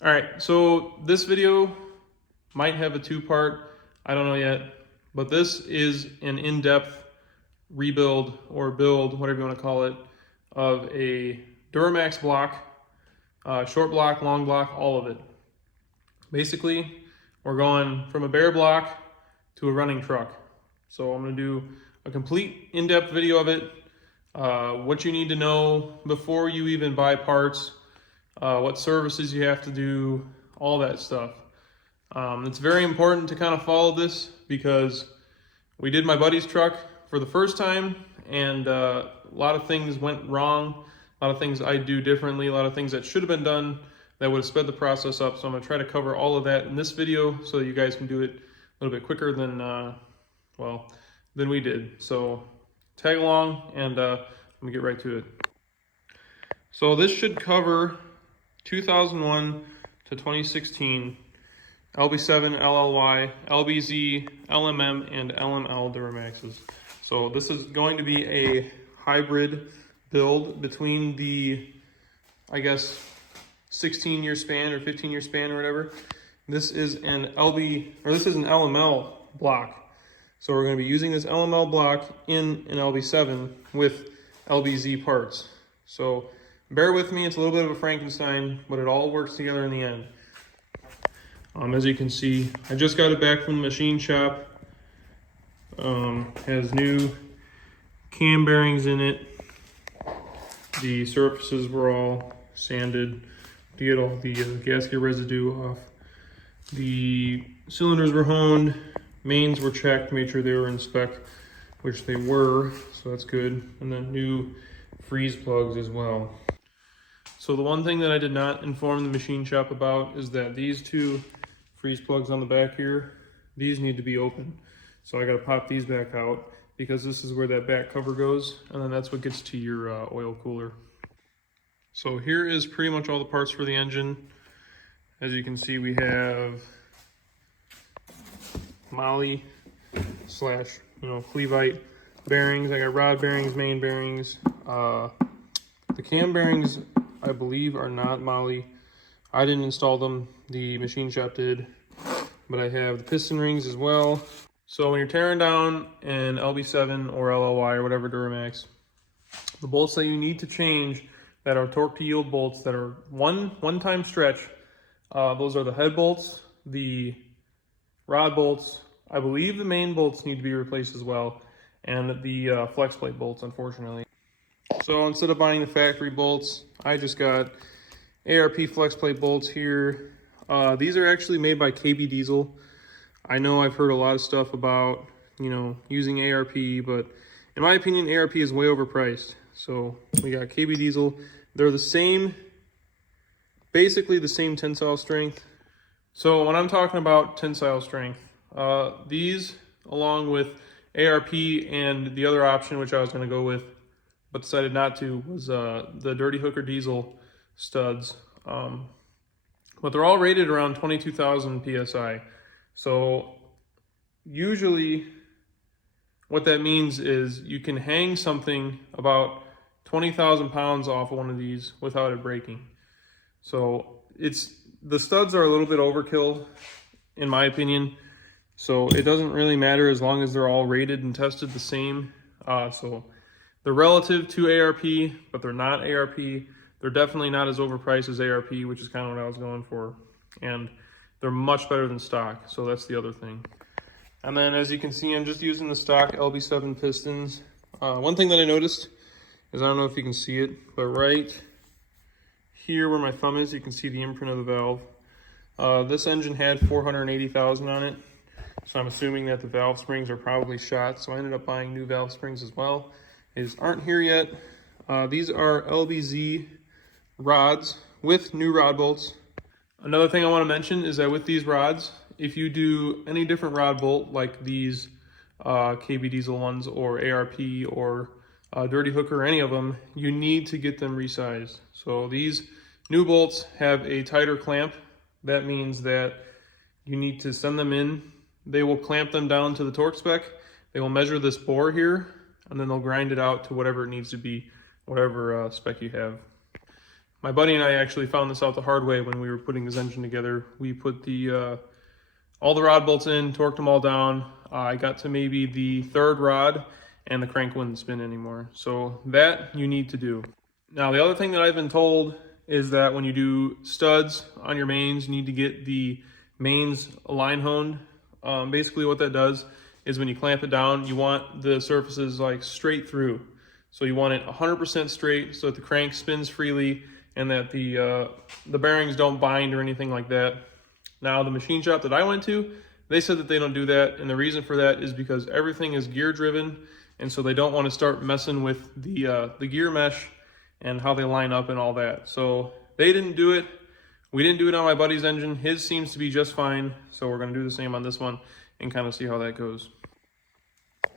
All right, so this video might have a two-part, I don't know yet, but this is an in-depth rebuild or build, whatever you want to call it, of a DURAMAX block, short block, long block, all of it. Basically, we're going from a bare block to a running truck. So I'm going to do a complete in-depth video of it, what you need to know before you even buy parts, what services you have to do, all that stuff. It's very important to kind of follow this because we did my buddy's truck for the first time, and a lot of things went wrong, a lot of things I do differently, a lot of things that should have been done that would have sped the process up. So I'm going to try to cover all of that in this video so that you guys can do it a little bit quicker than, than we did. So tag along and let me get right to it. So this should cover 2001 to 2016 LB7, LLY, LBZ, LMM, and LML Duramaxes. So this is going to be a hybrid build between the, I guess, 16-year span or 15-year span or whatever. This is an LML block. So we're going to be using this LML block in an LB7 with LBZ parts. So bear with me, it's a little bit of a Frankenstein, but it all works together in the end. As you can see, I just got it back from the machine shop. Has new cam bearings in it. The surfaces were all sanded to get all the gasket residue off. The cylinders were honed, mains were checked, made sure they were in spec, which they were, so that's good. And then new freeze plugs as well. So the one thing that I did not inform the machine shop about is that these two freeze plugs on the back here, these need to be open. So I got to pop these back out because this is where that back cover goes, and then that's what gets to your oil cooler. So here is pretty much all the parts for the engine. As you can see, we have Moly slash, Cleveite bearings. I got rod bearings, main bearings. The cam bearings, I believe, are not Moly. I didn't install them, the machine shop did, but I have the piston rings as well. So when you're tearing down an LB7 or LLY or whatever Duramax, the bolts that you need to change that are torque to yield bolts that are one-time stretch, those are the head bolts, the rod bolts. I believe the main bolts need to be replaced as well, and the flex plate bolts, unfortunately. So instead of buying the factory bolts, I just got ARP flex plate bolts here. These are actually made by KB Diesel. I know I've heard a lot of stuff about, using ARP, but in my opinion, ARP is way overpriced. So we got KB Diesel. They're the same, basically the same tensile strength. So when I'm talking about tensile strength, these, along with ARP and the other option, which I was going to go with, but decided not to, was the Dirty Hooker Diesel studs. But they're all rated around 22,000 PSI. So usually what that means is you can hang something about 20,000 pounds off of one of these without it breaking. So the studs are a little bit overkill in my opinion. So it doesn't really matter as long as they're all rated and tested the same. So they're relative to ARP, but they're not ARP. They're definitely not as overpriced as ARP, which is kind of what I was going for. And they're much better than stock, so that's the other thing. And then as you can see, I'm just using the stock LB7 pistons. One thing that I noticed is, I don't know if you can see it, but right here where my thumb is, you can see the imprint of the valve. This engine had 480,000 on it, so I'm assuming that the valve springs are probably shot, so I ended up buying new valve springs as well. These aren't here yet. These are LBZ rods with new rod bolts. Another thing I want to mention is that with these rods, if you do any different rod bolt like these KB Diesel ones or ARP or Dirty Hooker or any of them, you need to get them resized. So these new bolts have a tighter clamp. That means that you need to send them in. They will clamp them down to the torque spec. They will measure this bore here, and then they'll grind it out to whatever it needs to be, whatever spec you have. My buddy and I actually found this out the hard way when we were putting this engine together. We put the all the rod bolts in, torqued them all down. I got to maybe the third rod and the crank wouldn't spin anymore. So that you need to do. Now the other thing that I've been told is that when you do studs on your mains, you need to get the mains line honed. Basically what that does is when you clamp it down, you want the surfaces like straight through. So you want it 100% straight so that the crank spins freely and that the bearings don't bind or anything like that. Now the machine shop that I went to, they said that they don't do that, and the reason for that is because everything is gear driven, and so they don't want to start messing with the gear mesh and how they line up and all that. So they didn't do it. We didn't do it on my buddy's engine. His seems to be just fine, so we're going to do the same on this one and kind of see how that goes.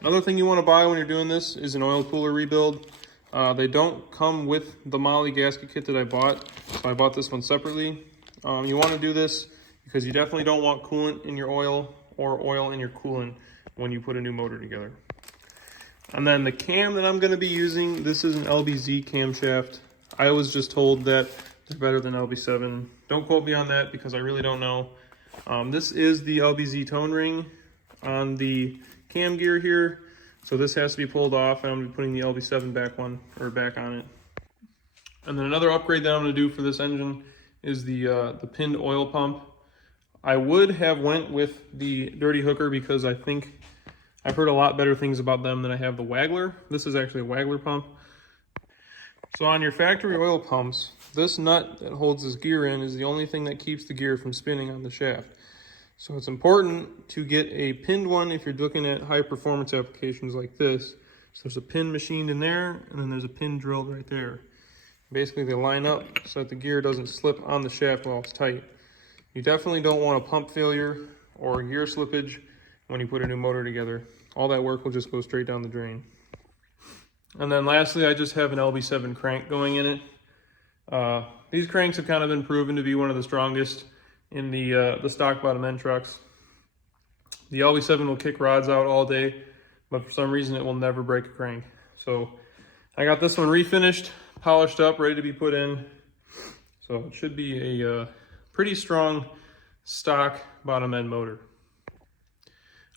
Another thing you want to buy when you're doing this is an oil cooler rebuild. They don't come with the moly gasket kit that I bought, so I bought this one separately. You want to do this because you definitely don't want coolant in your oil or oil in your coolant when you put a new motor together. And then the cam that I'm going to be using, this is an LBZ camshaft. I was just told that they're better than LB7. Don't quote me on that because I really don't know. This is the LBZ tone ring on the cam gear here. So this has to be pulled off, and I'm going to be putting the LB7 back on it. And then another upgrade that I'm going to do for this engine is the pinned oil pump. I would have went with the Dirty Hooker because I think I've heard a lot better things about them than I have the Waggler. This is actually a Waggler pump. So on your factory oil pumps, this nut that holds this gear in is the only thing that keeps the gear from spinning on the shaft. So it's important to get a pinned one if you're looking at high performance applications like this. So there's a pin machined in there, and then there's a pin drilled right there. Basically they line up so that the gear doesn't slip on the shaft while it's tight. You definitely don't want a pump failure or gear slippage when you put a new motor together. All that work will just go straight down the drain. And then lastly, I just have an LB7 crank going in it. These cranks have kind of been proven to be one of the strongest in the stock bottom end trucks. The LB7 will kick rods out all day, but for some reason it will never break a crank. So I got this one refinished, polished up, ready to be put in. So it should be a pretty strong stock bottom end motor.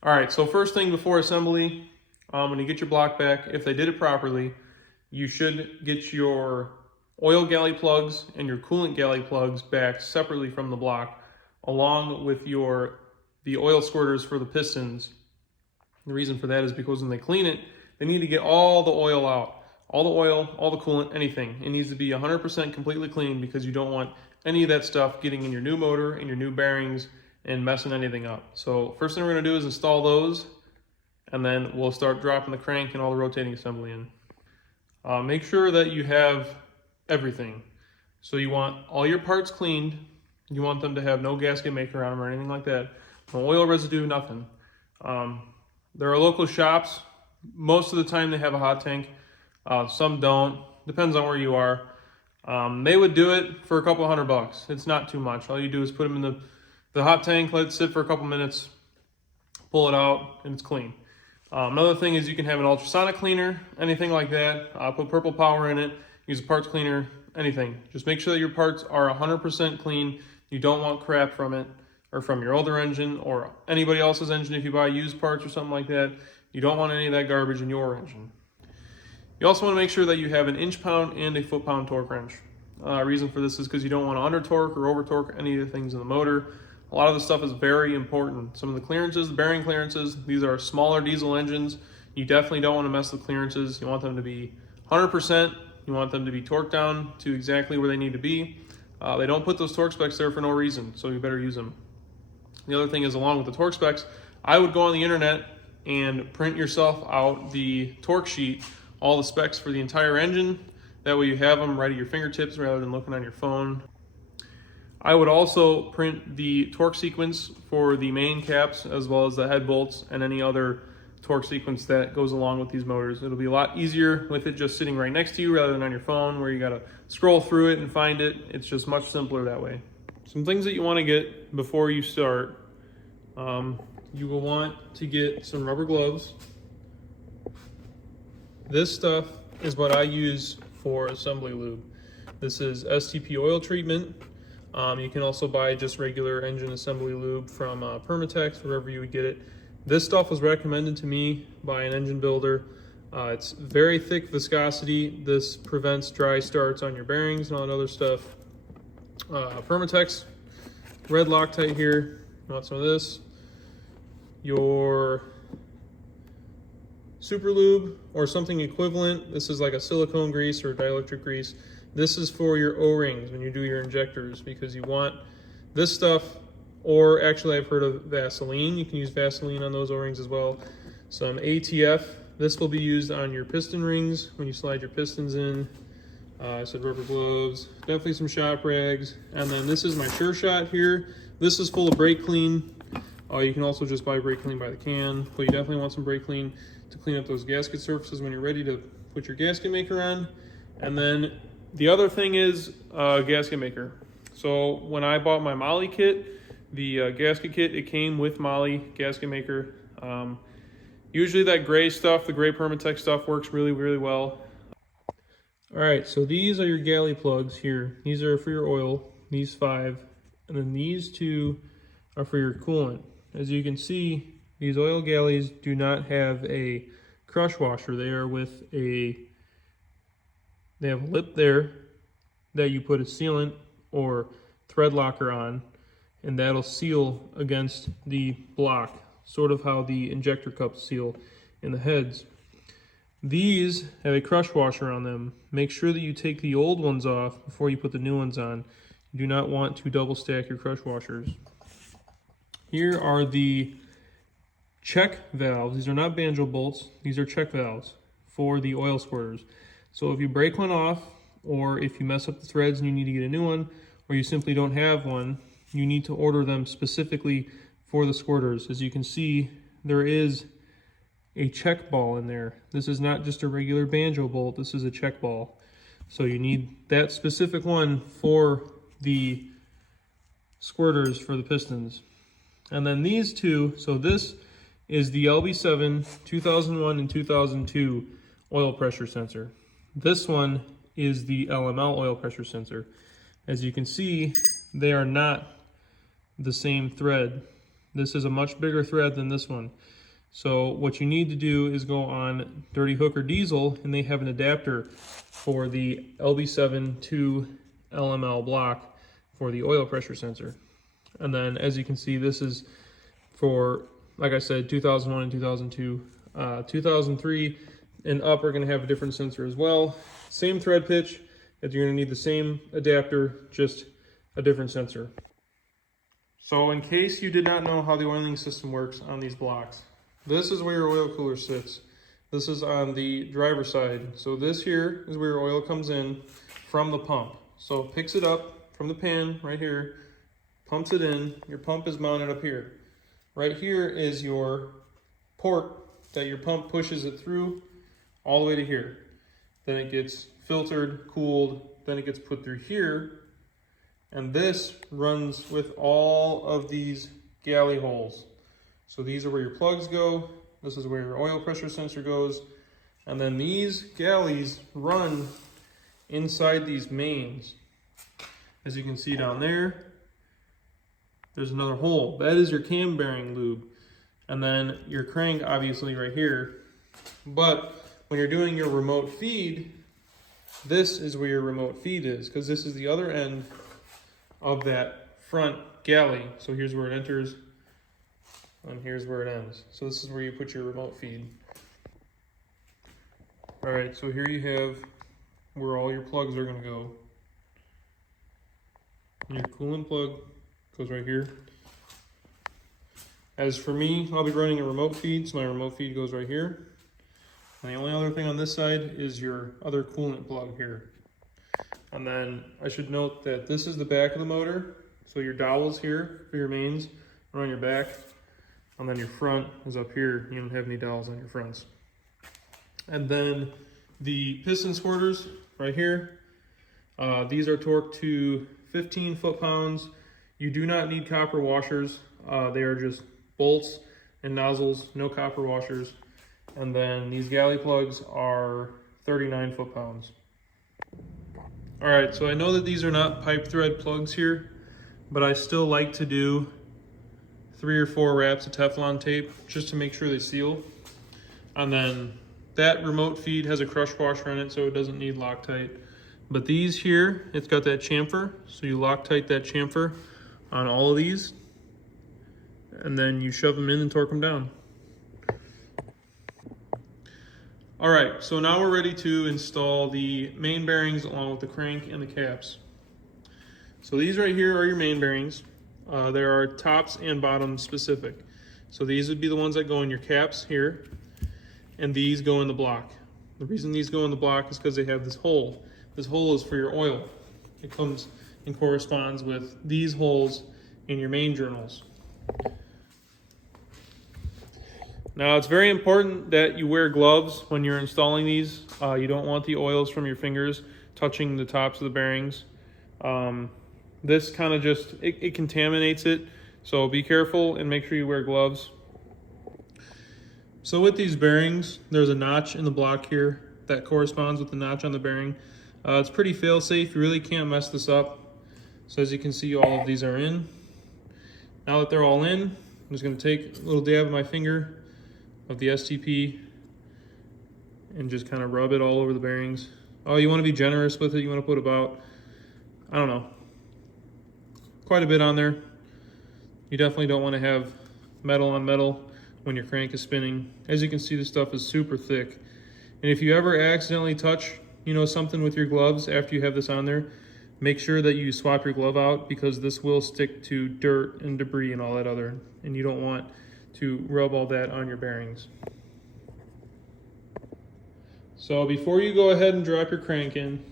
All right, so first thing before assembly, when you get your block back, if they did it properly, you should get your oil galley plugs and your coolant galley plugs back separately from the block, along with the oil squirters for the pistons. The reason for that is because when they clean it, they need to get all the oil out. All the oil, all the coolant, anything. It needs to be 100% completely clean because you don't want any of that stuff getting in your new motor and your new bearings and messing anything up. So first thing we're going to do is install those, and then we'll start dropping the crank and all the rotating assembly in. Make sure that you have everything. So you want all your parts cleaned. You want them to have no gasket maker on them or anything like that. No oil residue, nothing. There are local shops. Most of the time they have a hot tank. Some don't. Depends on where you are. They would do it for a couple $100. It's not too much. All you do is put them in the hot tank, let it sit for a couple minutes, pull it out, and it's clean. Another thing is you can have an ultrasonic cleaner, anything like that. Put Purple Power in it, use a parts cleaner, anything. Just make sure that your parts are 100% clean. You don't want crap from it, or from your older engine, or anybody else's engine if you buy used parts or something like that. You don't want any of that garbage in your engine. You also want to make sure that you have an inch-pound and a foot-pound torque wrench. Reason for this is because you don't want to under-torque or over-torque any of the things in the motor. A lot of this stuff is very important. Some of the clearances, the bearing clearances, these are smaller diesel engines. You definitely don't want to mess with clearances. You want them to be 100%. You want them to be torqued down to exactly where they need to be. They don't put those torque specs there for no reason, so you better use them. The other thing is, along with the torque specs, I would go on the internet and print yourself out the torque sheet, all the specs for the entire engine. That way you have them right at your fingertips rather than looking on your phone. I would also print the torque sequence for the main caps as well as the head bolts and any other torque sequence that goes along with these motors. It'll be a lot easier with it just sitting right next to you rather than on your phone where you gotta scroll through it and find it. It's just much simpler that way. Some things that you want to get before you start. You will want to get some rubber gloves. This stuff is what I use for assembly lube. This is STP oil treatment. You can also buy just regular engine assembly lube from Permatex, wherever you would get it. This stuff was recommended to me by an engine builder. It's very thick viscosity. This prevents dry starts on your bearings and all that other stuff. Permatex red Loctite here. You want some of this? Your super lube or something equivalent. This is like a silicone grease or dielectric grease. This is for your O-rings when you do your injectors, because you want this stuff, or actually I've heard of Vaseline. You can use Vaseline on those O-rings as well. Some ATF. This will be used on your piston rings when you slide your pistons in. I said rubber gloves, definitely some shop rags. And then this is my Sure Shot here. This is full of brake clean. You can also just buy brake clean by the can, but you definitely want some brake clean to clean up those gasket surfaces when you're ready to put your gasket maker on. And then the other thing is gasket maker. So when I bought my Molle kit, the gasket kit, it came with Molle gasket maker. Usually that gray stuff, the gray Permatex stuff, works really, really well. All right, so these are your galley plugs here. These are for your oil, these 5, and then these 2 are for your coolant. As you can see, these oil galleys do not have a crush washer. They are with they have a lip there that you put a sealant or thread locker on, and that'll seal against the block, sort of how the injector cups seal in the heads. These have a crush washer on them. Make sure that you take the old ones off before you put the new ones on. You do not want to double stack your crush washers. Here are the check valves. These are not banjo bolts. These are check valves for the oil squirters. So if you break one off, or if you mess up the threads and you need to get a new one, or you simply don't have one, you need to order them specifically for the squirters. As you can see, there is a check ball in there. This is not just a regular banjo bolt, this is a check ball. So you need that specific one for the squirters for the pistons. And then these 2, so this is the LB7 2001 and 2002 oil pressure sensor. This one is the LML oil pressure sensor. As you can see, they are not the same thread. This is a much bigger thread than this one. So what you need to do is go on Dirty Hook or Diesel, and they have an adapter for the LB7 to LML block for the oil pressure sensor. And then as you can see, this is for, like I said, 2001 and 2002. 2003 and up are going to have a different sensor as well. Same thread pitch, that you're going to need the same adapter, just a different sensor. So in case you did not know how the oiling system works on these blocks, this is where your oil cooler sits. This is on the driver's side. So this here is where your oil comes in from the pump. So it picks it up from the pan right here, pumps it in. Your pump is mounted up here. Right here is your port that your pump pushes it through all the way to here. Then it gets filtered, cooled, then it gets put through here. And this runs with all of these galley holes. So these are where your plugs go. This is where your oil pressure sensor goes. And then these galleys run inside these mains. As you can see down there, there's another hole. That is your cam bearing lube. And then your crank, obviously, right here. But when you're doing your remote feed, this is where your remote feed is, because this is the other end of that front galley. So here's where it enters, and here's where it ends. So this is where you put your remote feed. All right, so here you have where all your plugs are gonna go. And your coolant plug goes right here. As for me, I'll be running a remote feed, so my remote feed goes right here. And the only other thing on this side is your other coolant plug here. And then I should note that this is the back of the motor. So your dowels here for your mains are on your back. And then your front is up here. You don't have any dowels on your fronts. And then the piston squirters right here. These are torqued to 15 foot-pounds. You do not need copper washers. They are just bolts and nozzles, no copper washers. And then these galley plugs are 39 foot-pounds. All right, so I know that these are not pipe thread plugs here, but I still like to do 3 or 4 wraps of Teflon tape just to make sure they seal. And then that remote feed has a crush washer in it, so it doesn't need Loctite. But these here, it's got that chamfer, so you Loctite that chamfer on all of these, and then you shove them in and torque them down. All right, so now we're ready to install the main bearings along with the crank and the caps. So these right here are your main bearings. There are tops and bottoms specific. So these would be the ones that go in your caps here, and these go in the block. The reason these go in the block is because they have this hole. This hole is for your oil. It comes and corresponds with these holes in your main journals. Now it's very important that you wear gloves when you're installing these. You don't want the oils from your fingers touching the tops of the bearings. This kind of just, it contaminates it. So be careful and make sure you wear gloves. So with these bearings, there's a notch in the block here that corresponds with the notch on the bearing. It's pretty fail-safe. You really can't mess this up. So as you can see, all of these are in. Now that they're all in, I'm just going to take a little dab of my finger of the STP and just kind of rub it all over the bearings. Oh, you want to be generous with it. You want to put about, I don't know, quite a bit on there. You definitely don't want to have metal on metal when your crank is spinning. As you can see, this stuff is super thick. And if you ever accidentally touch, something with your gloves after you have this on there, make sure that you swap your glove out, because this will stick to dirt and debris and all that other, and you don't want to rub all that on your bearings. So before you go ahead and drop your crank in,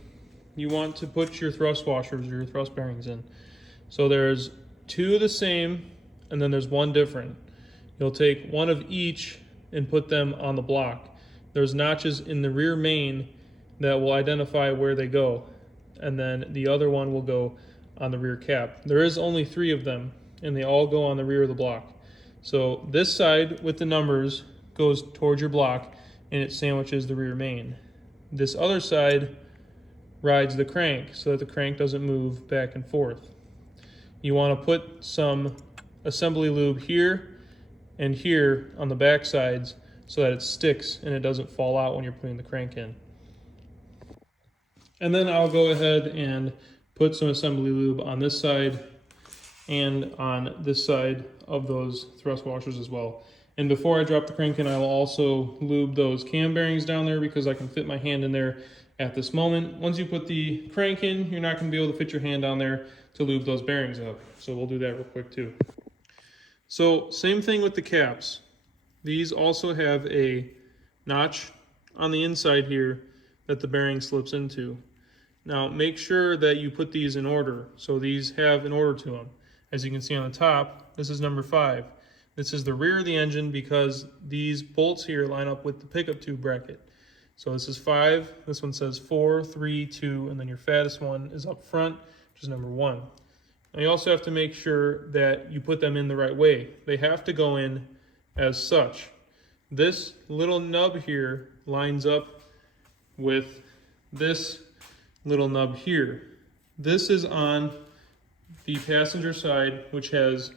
you want to put your thrust washers or your thrust bearings in. So there's 2 of the same, and then there's 1 different. You'll take 1 of each and put them on the block. There's notches in the rear main that will identify where they go, and then the other one will go on the rear cap. There is only 3 of them, and they all go on the rear of the block. So this side with the numbers goes towards your block, and it sandwiches the rear main. This other side rides the crank so that the crank doesn't move back and forth. You want to put some assembly lube here and here on the back sides so that it sticks and it doesn't fall out when you're putting the crank in. And then I'll go ahead and put some assembly lube on this side and on this side of those thrust washers as well. And before I drop the crank in, I will also lube those cam bearings down there, because I can fit my hand in there at this moment. Once you put the crank in, you're not going to be able to fit your hand down there to lube those bearings up. So we'll do that real quick too. So same thing with the caps. These also have a notch on the inside here that the bearing slips into. Now make sure that you put these in order. So these have an order to them. As you can see on the top, this is number 5. This is the rear of the engine, because these bolts here line up with the pickup tube bracket. So this is 5, this one says 4, 3, 2, and then your fattest one is up front, which is number 1. Now you also have to make sure that you put them in the right way. They have to go in as such. This little nub here lines up with this little nub here. This is on the passenger side, which has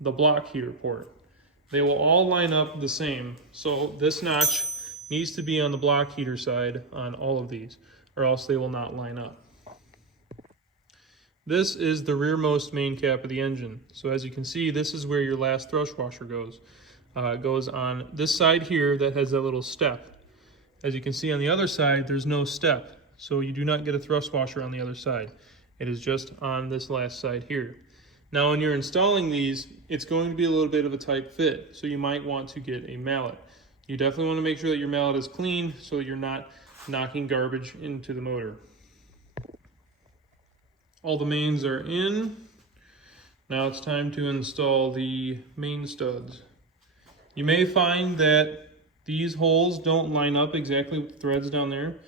the block heater port. They will all line up the same. So this notch needs to be on the block heater side on all of these, or else they will not line up. This is the rearmost main cap of the engine. So as you can see, this is where your last thrust washer goes. It goes on this side here that has that little step. As you can see on the other side, there's no step. So you do not get a thrust washer on the other side. It is just on this last side here. Now when you're installing these, it's going to be a little bit of a tight fit, so you might want to get a mallet. You definitely want to make sure that your mallet is clean so that you're not knocking garbage into the motor. All the mains are in. Now it's time to install the main studs. You may find that these holes don't line up exactly with the threads down there.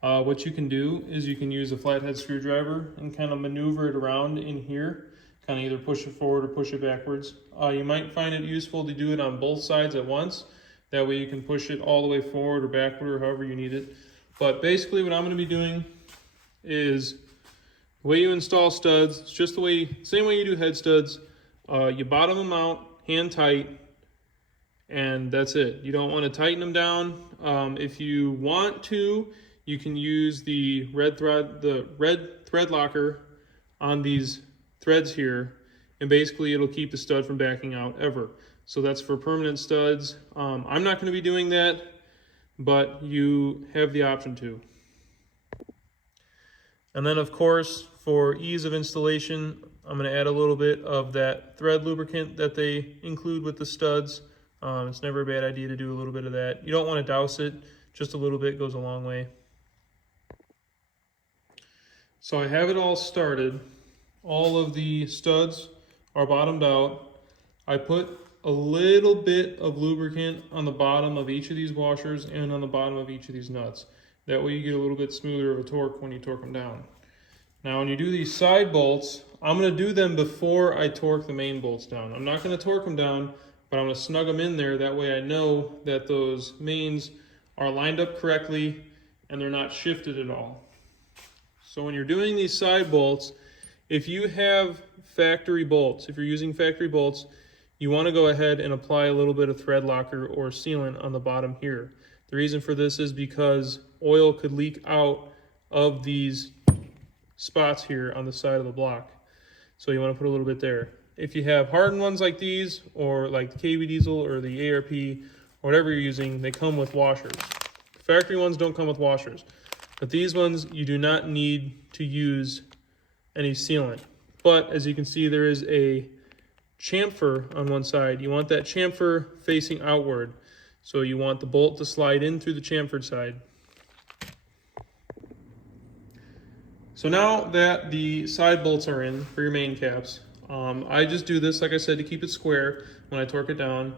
What you can do is you can use a flathead screwdriver and kind of maneuver it around in here, kind of either push it forward or push it backwards. You might find it useful to do it on both sides at once. That way you can push it all the way forward or backward or however you need it. But basically what I'm going to be doing is The way you install studs, it's just same way you do head studs. You bottom them out, hand tight, and that's it. You don't want to tighten them down. If you want to, you can use the red thread locker on these threads here, and basically it'll keep the stud from backing out ever. So that's for permanent studs. I'm not going to be doing that, but you have the option to. And then of course, for ease of installation, I'm going to add a little bit of that thread lubricant that they include with the studs. It's never a bad idea to do a little bit of that. You don't want to douse it, just a little bit goes a long way. So I have it all started. All of the studs are bottomed out. I put a little bit of lubricant on the bottom of each of these washers and on the bottom of each of these nuts. That way you get a little bit smoother of a torque when you torque them down. Now when you do these side bolts, I'm going to do them before I torque the main bolts down. I'm not going to torque them down, but I'm going to snug them in there. That way I know that those mains are lined up correctly and they're not shifted at all. So when you're doing these side bolts, if you have factory bolts, if you're using factory bolts, you want to go ahead and apply a little bit of thread locker or sealant on the bottom here. The reason for this is because oil could leak out of these spots here on the side of the block. So you want to put a little bit there. If you have hardened ones like these, or like the KB diesel or the ARP, or whatever you're using, they come with washers. Factory ones don't come with washers. But these ones, you do not need to use any sealant. But as you can see, there is a chamfer on one side. You want that chamfer facing outward. So you want the bolt to slide in through the chamfered side. So now that the side bolts are in for your main caps, I just do this, like I said, to keep it square when I torque it down.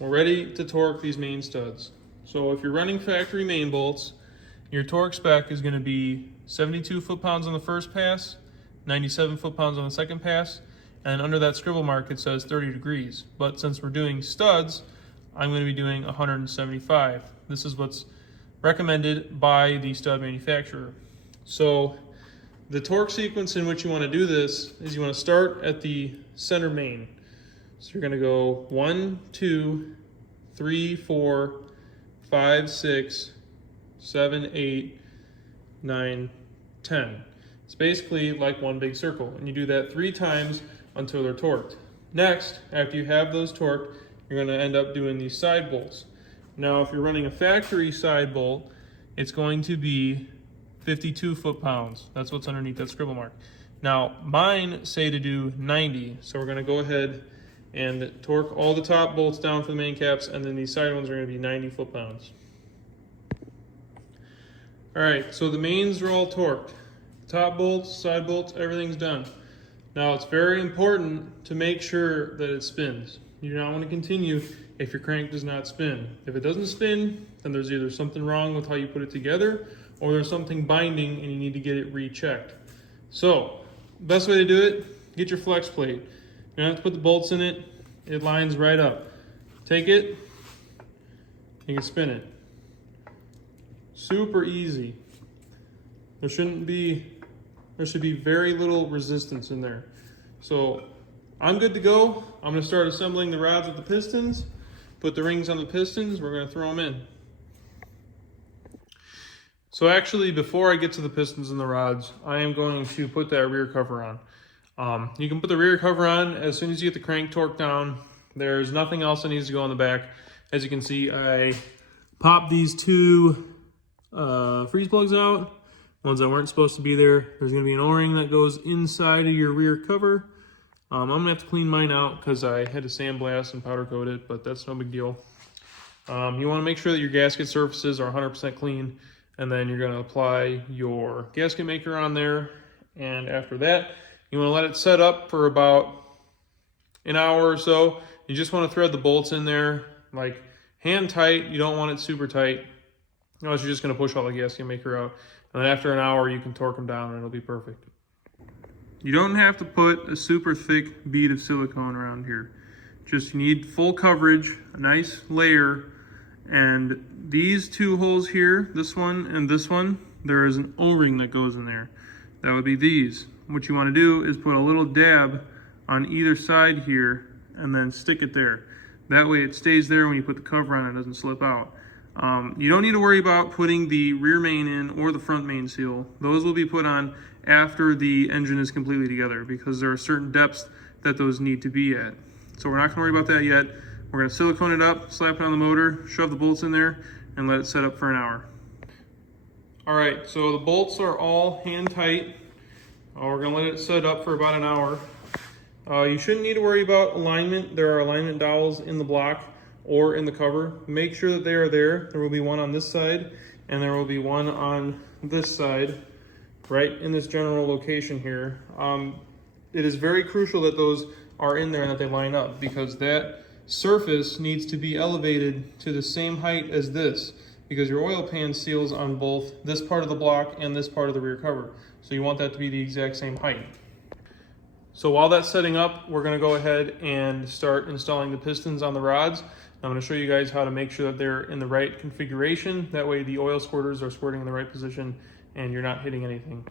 We're ready to torque these main studs. So if you're running factory main bolts, your torque spec is going to be 72 foot-pounds on the first pass, 97 foot-pounds on the second pass, and under that scribble mark it says 30 degrees. But since we're doing studs, I'm going to be doing 175. This is what's recommended by the stud manufacturer. So the torque sequence in which you want to do this is you want to start at the center main. So you're going to go 1, 2, 3, 4, 5, 6, 7, 8, 9, 10. It's basically like one big circle, and you do that 3 times until they're torqued. Next, after you have those torqued, you're going to end up doing these side bolts. Now, if you're running a factory side bolt, it's going to be 52 foot-pounds. That's what's underneath that scribble mark. Now, mine say to do 90, so we're going to go ahead and torque all the top bolts down for the main caps, and then these side ones are going to be 90 foot-pounds. All right, so the mains are all torqued. Top bolts, side bolts, everything's done. Now, it's very important to make sure that it spins. You do not want to continue if your crank does not spin. If it doesn't spin, then there's either something wrong with how you put it together, or there's something binding and you need to get it rechecked. So, best way to do it, get your flex plate. You don't have to put the bolts in it. It lines right up. Take it, you can spin it. Super easy. There should be very little resistance in there. So I'm good to go. I'm going to start assembling the rods with the pistons, put the rings on the pistons, we're going to throw them in. So actually, before I get to the pistons and the rods, I am going to put that rear cover on. You can put the rear cover on as soon as you get the crank torqued down. There's nothing else that needs to go on the back. As you can see, I popped these 2 freeze plugs out, ones that weren't supposed to be there. There's going to be an O-ring that goes inside of your rear cover. I'm going to have to clean mine out because I had to sandblast and powder coat it, but that's no big deal. You want to make sure that your gasket surfaces are 100% clean, and then you're going to apply your gasket maker on there. And after that, you want to let it set up for about an hour or so. You just want to thread the bolts in there, like hand tight. You don't want it super tight. Otherwise, you're just going to push all the gasket maker out. And then after an hour, you can torque them down and it'll be perfect. You don't have to put a super thick bead of silicone around here. Just you need full coverage, a nice layer. And these 2 holes here, this one and this one, there is an O-ring that goes in there. That would be these. what you want to do is put a little dab on either side here and then stick it there. That way it stays there when you put the cover on, it doesn't slip out. You don't need to worry about putting the rear main in or the front main seal. Those will be put on after the engine is completely together because there are certain depths that those need to be at. So we're not going to worry about that yet. We're going to silicone it up, slap it on the motor, shove the bolts in there, and let it set up for an hour. All right, so the bolts are all hand tight. We're going to let it set up for about an hour. You shouldn't need to worry about alignment. There are alignment dowels in the block or in the cover. Make sure that they are there. There will be one on this side and there will be one on this side, right in this general location here. It is very crucial that those are in there and that they line up because that surface needs to be elevated to the same height as this because your oil pan seals on both this part of the block and this part of the rear cover. So you want that to be the exact same height. So while that's setting up, we're going to go ahead and start installing the pistons on the rods. I'm going to show you guys how to make sure that they're in the right configuration. That way the oil squirters are squirting in the right position and you're not hitting anything.